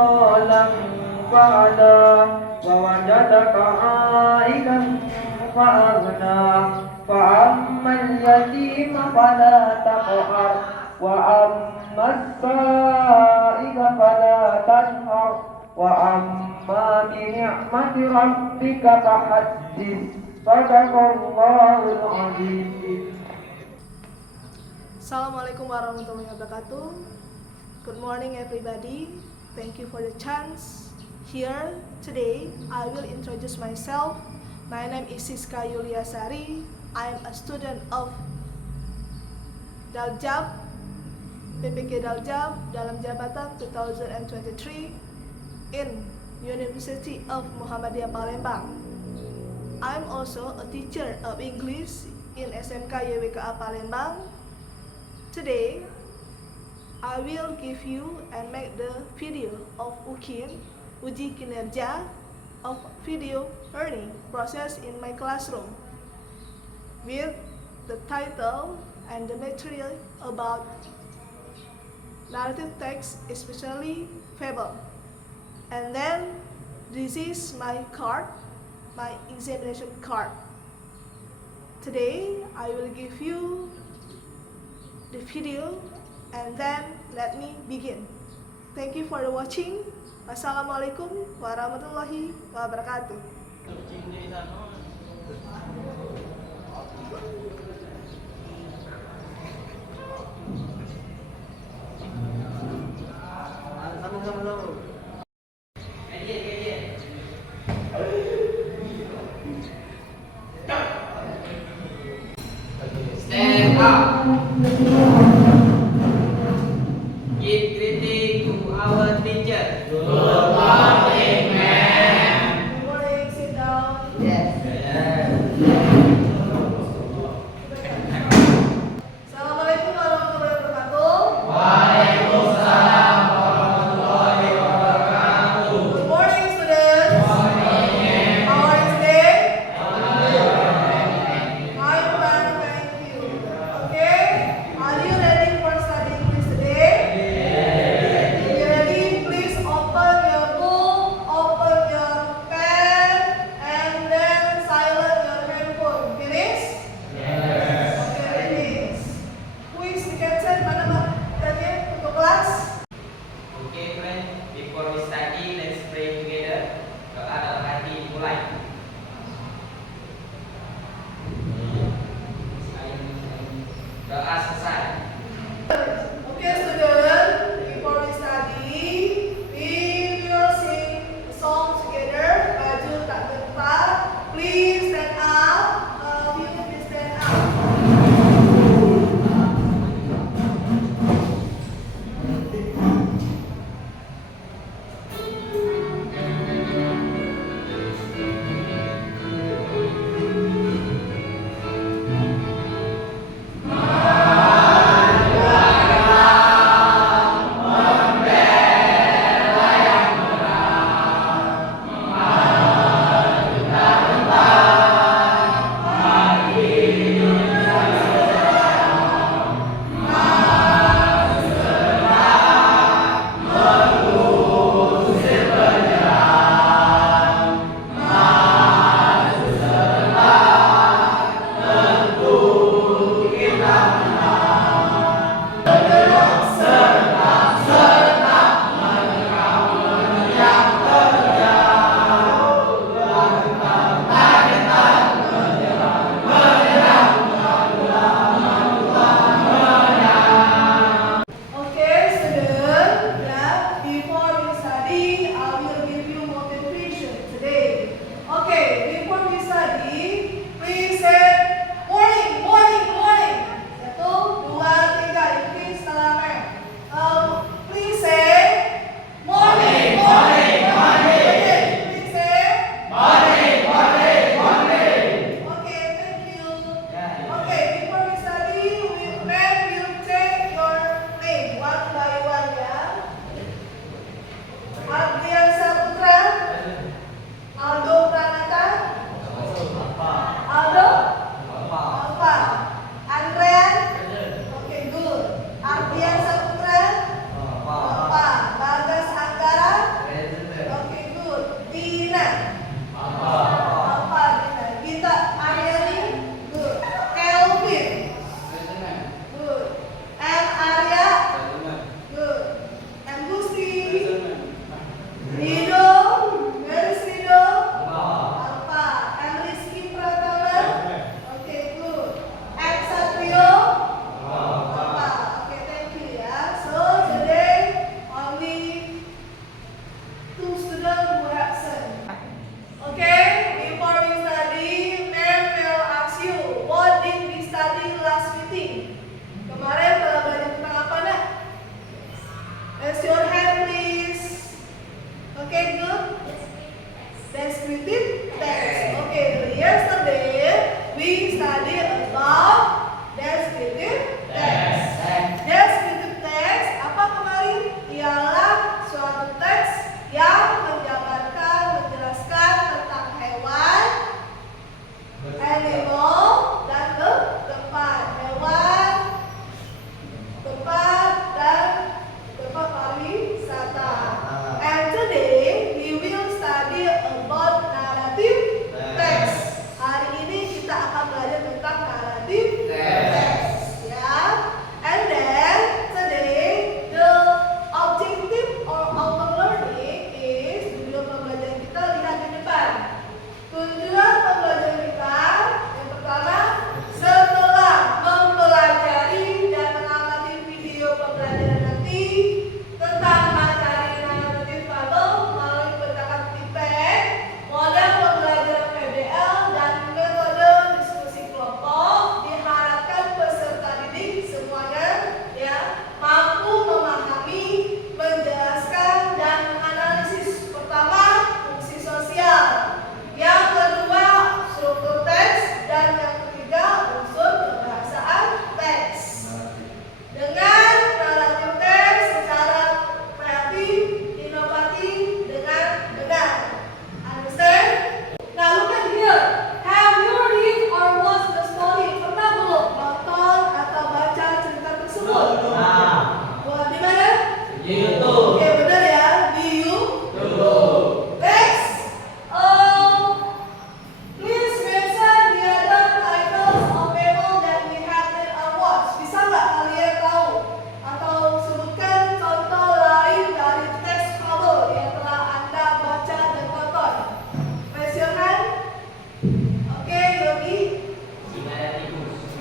ضالا فهدى ووجدك عائلا فأغنى فأما اليتيم فلا تقهر وأما السائل فلا تنهر وأما بنعمة ربك فحدث صدق الله العظيم. Assalamualaikum warahmatullahi wabarakatuh. Good morning everybody. Thank you for the chance. Here today I will introduce myself. My name is Siska Yuliasari. I am a student of Daljab, PPK Daljab dalam jabatan 2023 in University of Muhammadiyah Palembang. I am also a teacher of English in SMK YWKA Palembang. Today, I will give you and make the video of uji kinerja of video learning process in my classroom with the title and the material about narrative text, especially fable. And then this is my card, my examination card. Today, I will give you the video and then let me begin. Thank you for watching. Wassalamualaikum warahmatullahi wabarakatuh. Stand up. Give greeting to our teacher. Good morning, ma'am. Good morning, sit down. Yes. Assalamualaikum warahmatullahi wabarakatuh. Waalaikumsalam warahmatullahi wabarakatuh. Rido, where is Rido? Alpha. And Rizky Pratama? Okay, good. And Satrio? Alpha. Okay, thank you ya. So today only 2 students who have sent. Okay, before we study, ma'am will ask you, what did we study last meeting? Kemarin telah belajar tentang apa nak? Raise your hand please. Okay, good. Descriptive text. Okay, yesterday we studied about descriptive text. Descriptive text apa kemarin? Ialah suatu teks yang menjabarkan, menjelaskan tentang hewan, animal, dan tempat. Hewan, tempat, dan tempat pariwisata. And today we will study about narrative text. Hari ini kita akan belajar tentang narrative text. Ya. And then today the objective of our learning is tujuan pembelajaran kita lihat di depan. Tujuan pembelajaran kita yang pertama, setelah mempelajari dan mengamati video pembelajaran nanti tentang materi narrative fable melalui pendekatan feedback, model pembelajaran PBL dan metode diskusi kelompok, diharapkan peserta didik semuanya ya mampu memahami, menjelaskan dan menganalisis pertama fungsi sosial, yang kedua struktur teks, dan yang ketiga unsur kebahasaan teks. Dengan narrative text secara kreatif, inovatif, dengan benar. Understand? Now look at here. Have you read or watched the story? Pernah belum nonton atau baca cerita tersebut? Buat di mana? Oke, benar ya. Di YouTube. Next. Please mention the other titles of fable that we have read or watched. Bisa nggak kalian tahu atau sebutkan contoh lain dari teks fable yang telah Anda baca dan tonton? Raise your hand. Oke, Yogi.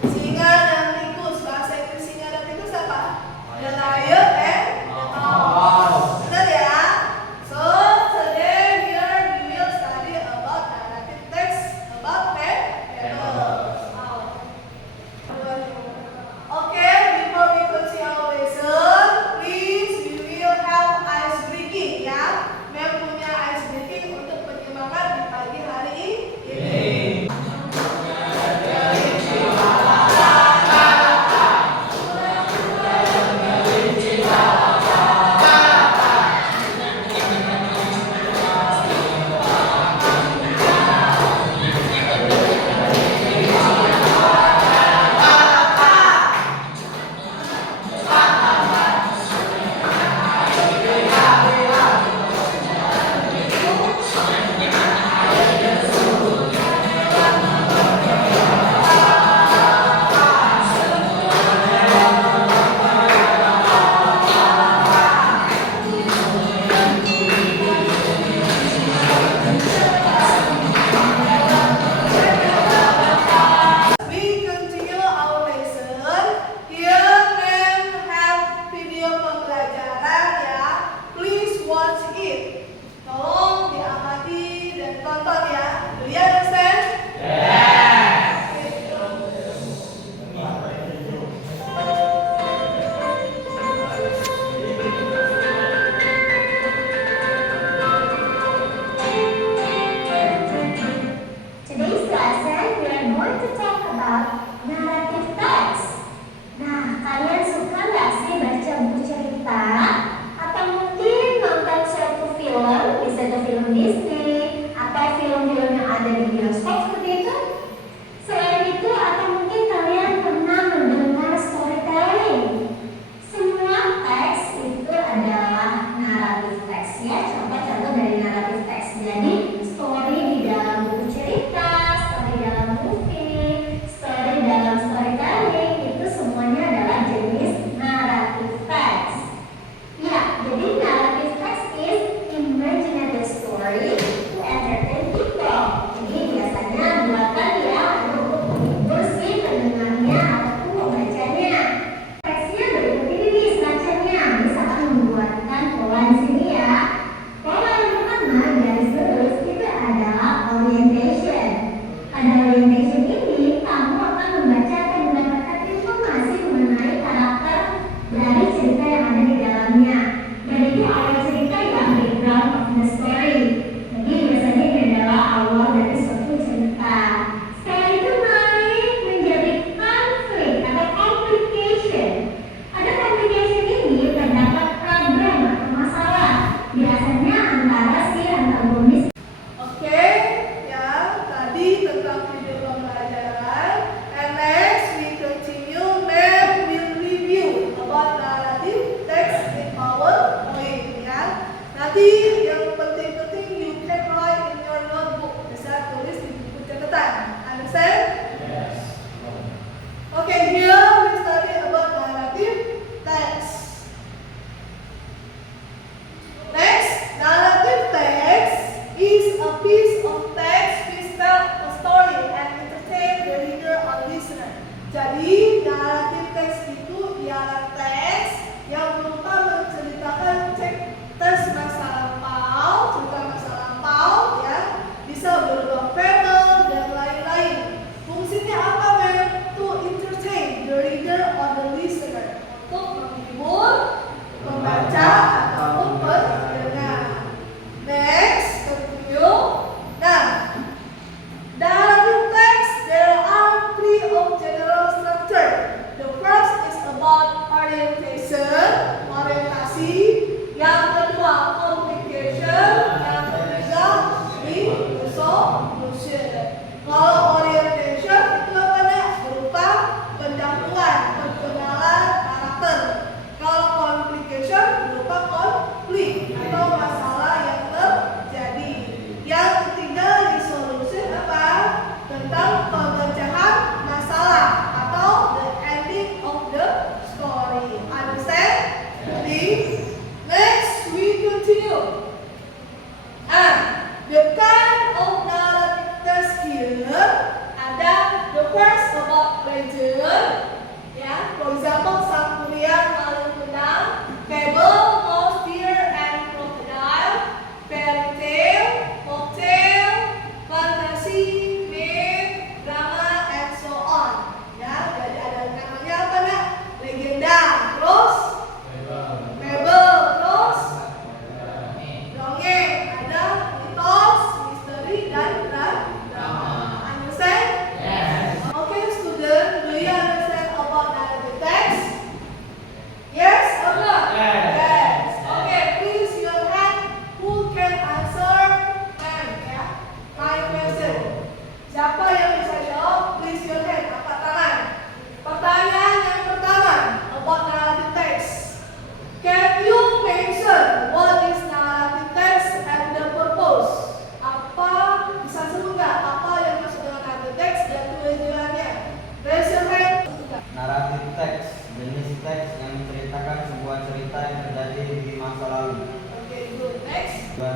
Singa dan tikus. Bahasa Inggris singa dan tikus apa? The lion and the mouse. Benar ya? So today here we will study about narrative text about fables. Okay, before we continue our lesson, please we will have ice breaking ya. Ma'am punya ice breaking untuk penyemangat di pagi hari ini. We continue our lesson. Here ma'am have video pembelajaran ya. Please watch it. Tolong diamati dan tonton ya. Do you understand? Today's lesson, we are going to talk about narrative text. Nah, kalian suka nggak sih baca buku cerita? Atau mungkin nonton suatu film, bisa itu film Disney, atau film-film yang ada di bioskop seperti itu? Selain itu, atau mungkin kalian pernah mendengar storytelling? Semua teks itu adalah narrative text ya. Contoh-contoh dari narrative text. Jadi, story di dalam buku cerita, story dalam movie, story dalam storytelling, itu semuanya adalah jenis narrative text. Ya, jadi narrative text is imaginary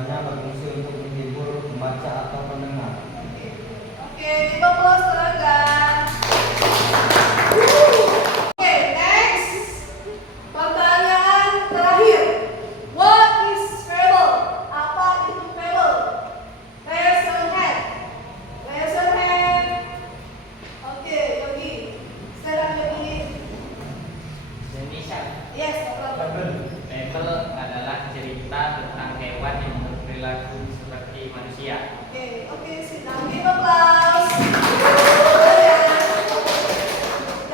hanya berfungsi untuk menghibur pembaca atau pendengar. Oke, give applause tenaga. Oke, next. Pertanyaan terakhir. What is fable? Apa itu fable? Raise your hand. Raise your hand. Oke, Yogi. Stand up, Yogi. Indonesia. Yes, no problem. Fable adalah cerita tentang hewan yang berperilaku seperti manusia. Oke, oke, sit down. Give applause.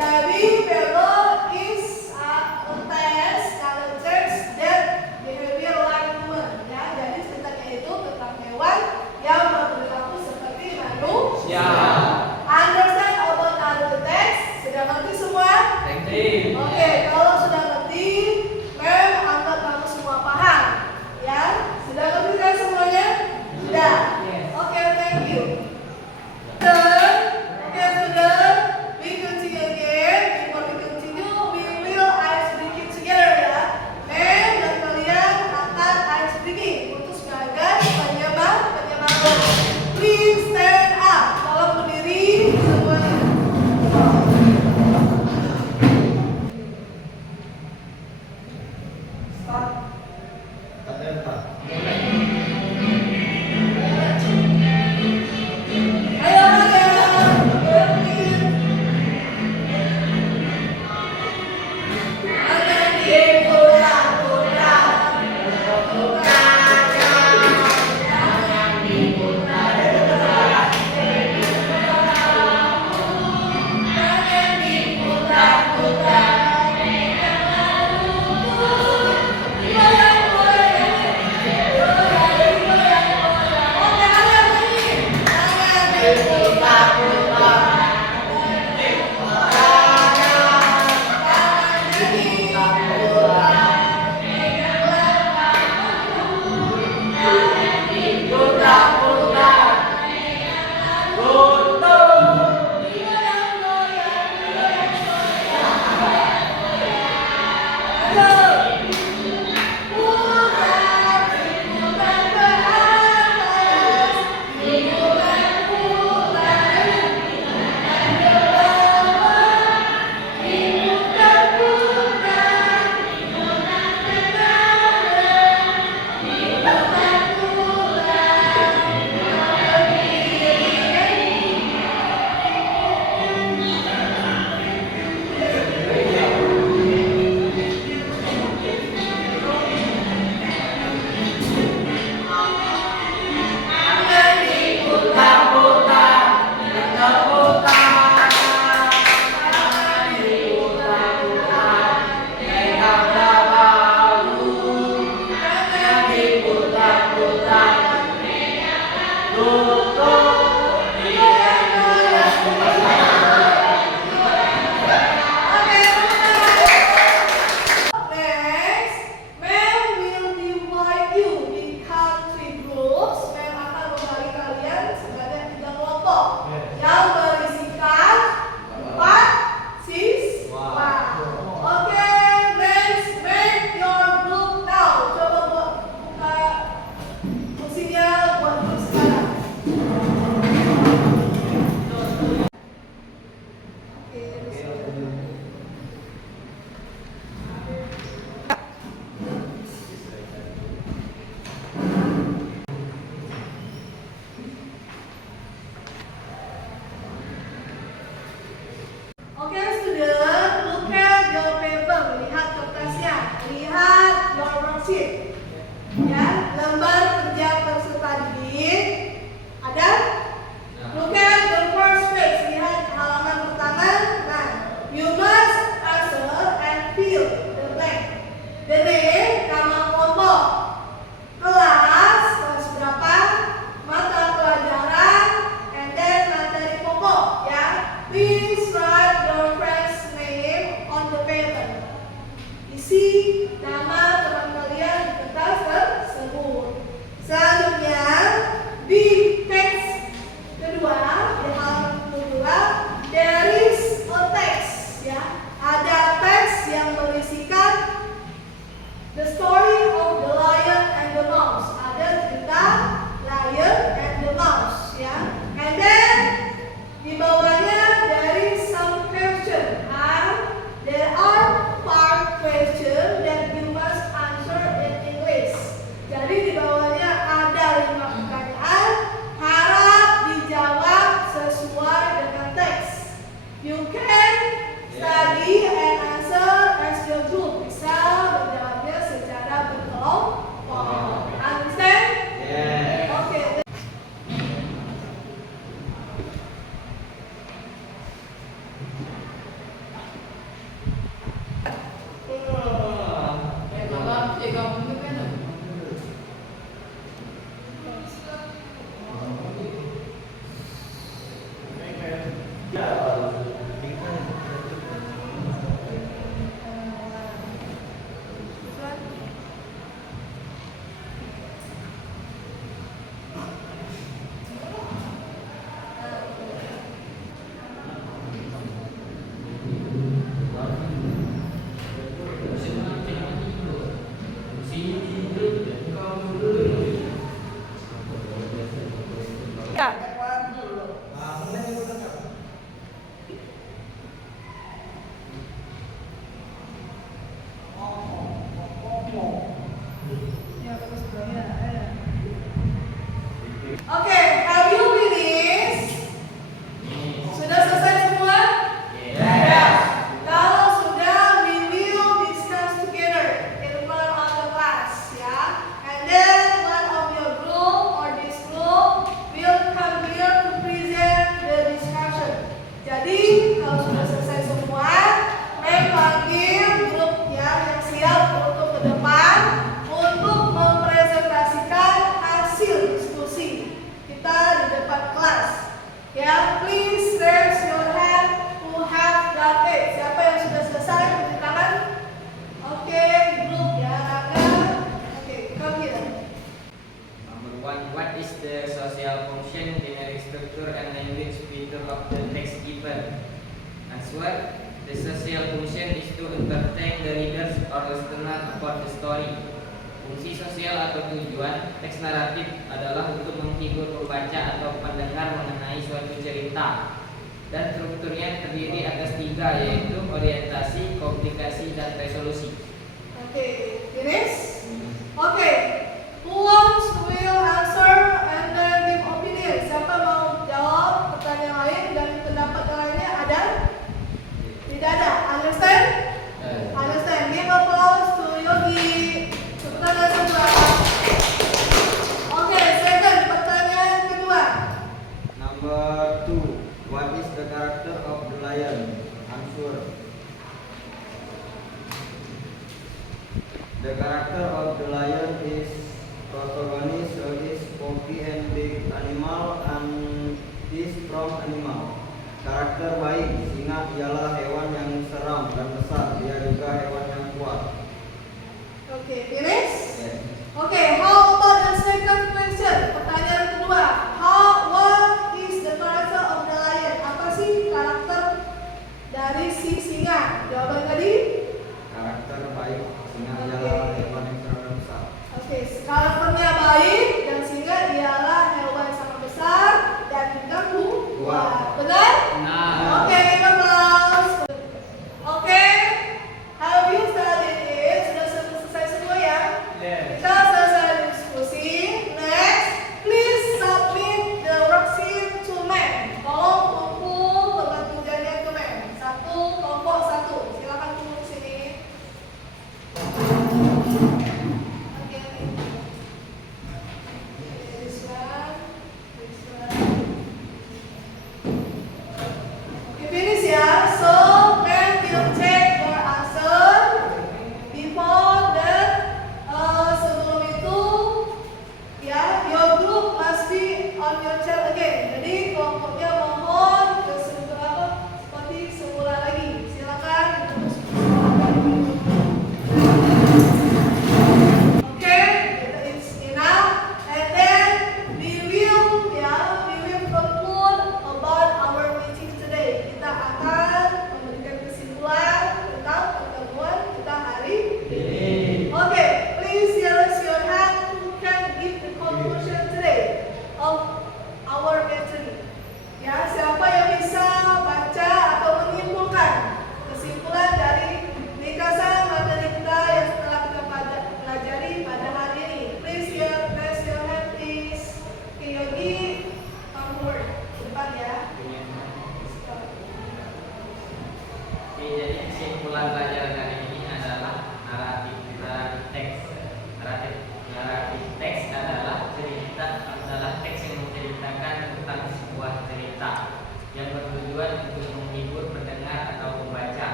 Jadi, fable is a test characters that behavior like human. Ya, jadi ceritanya itu tentang hewan yang berperilaku seperti manusia. Understand about other text? Sudah ngerti semua? Oke, kalau sudah ngerti, mem anggap kamu semua paham. Ya, sudah ngerti kan semuanya? Sudah. Oke, thank you. Ya. Oke, have you finished? Sudah selesai semua? Kalau sudah, we will discuss together in front of the class, ya. And then one of your group or this group will come here to present the discussion. Jadi kalau sudah selesai semua, panggil grup yang siap untuk ke depan untuk mempresentasikan hasil diskusi kita di depan kelas. Ya, please raise your hand who have done it. Siapa yang sudah selesai? Beri tangan. Oke, grup yang agak. Oke, come here. Number 1. What is the social function, generic structure, and language feature of the text given? Answer. The social function is to entertain the readers or listener about the story. Fungsi sosial atau tujuan teks naratif adalah untuk menghibur pembaca atau pendengar mengenai suatu cerita. Dan strukturnya terdiri atas 3, yaitu orientasi, komplikasi, dan resolusi. Oke, finish? Oke, who wants will answer and then give opinion? Siapa mau jawab pertanyaan lain dan pendapat lainnya ada? Tidak ada. Understand? Understand. Give applause to Yogi. Tepuk tangan semua. Oke, second, pertanyaan kedua. Number 2. What is the character of the lion? Answer. The character of the lion is protagonist, so is Poppy and big animal and is from animal. Karakter baik, singa ialah hewan yang seram dan besar. Dia juga hewan yang kuat. Oke, finish? Yes. Oke, how about the second question? Pertanyaan kedua. What is the character of the lion? Apa sih karakter dari si singa? Jawaban tadi? Karakter baik, singa Oke. ialah hewan yang seram dan besar. Oke, karakternya baik dan singa ialah hewan yang sangat besar dan juga kuat. Benar? Nah. Oke, applause.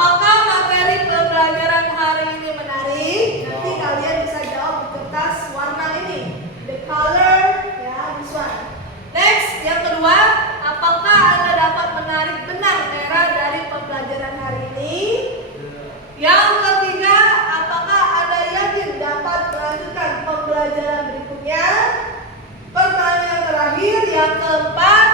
apakah materi pembelajaran hari ini menarik? Nanti kalian bisa jawab di kertas warna ini. The color, ya, this one. Next, yang kedua, apakah Anda dapat menarik benang merah dari pembelajaran hari ini? Yang ketiga, apakah Anda yakin dapat melanjutkan pembelajaran berikutnya? Pertanyaan terakhir, yang keempat,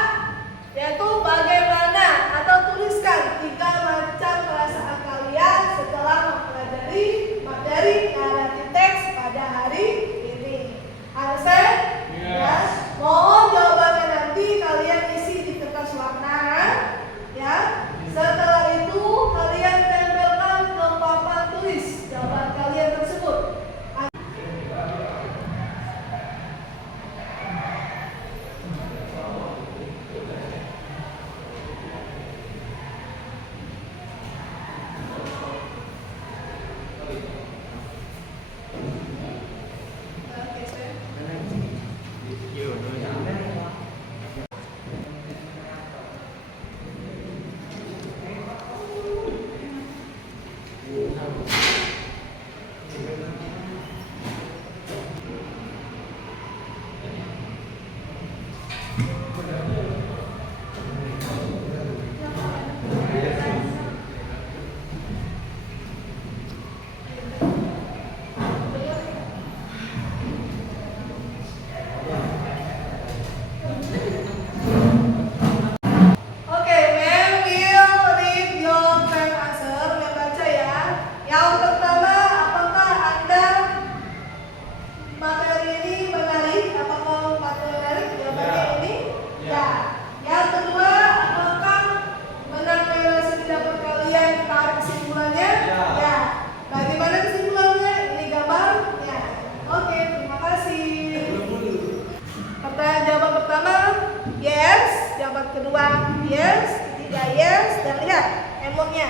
yaitu bagaimana atau tuliskan 3 macam perasaan kalian setelah mempelajari materi narrative text pada hari ini. Understand? Yes. Mohon jawabannya nanti kalian isi di kertas warna, ya. Setelah itu kalian tempelkan ke papan tulis jawaban kalian tersebut. Oke, ma'am will read your correct answer. Ma'am baca ya. Yang pertama, apakah Anda materi ini menarik? Apakah materi menarik? Jawabannya ini ya. Yang kedua, apakah benang merah sudah dapat kalian tarik kesimpulannya? Ya. Bagaimana kesimpulannya? Ini gambarnya. Oke, terima kasih. Pertanyaan jawaban pertama, yes. Jawaban kedua, yes. Ketiga, yes. Dan lihat emotnya.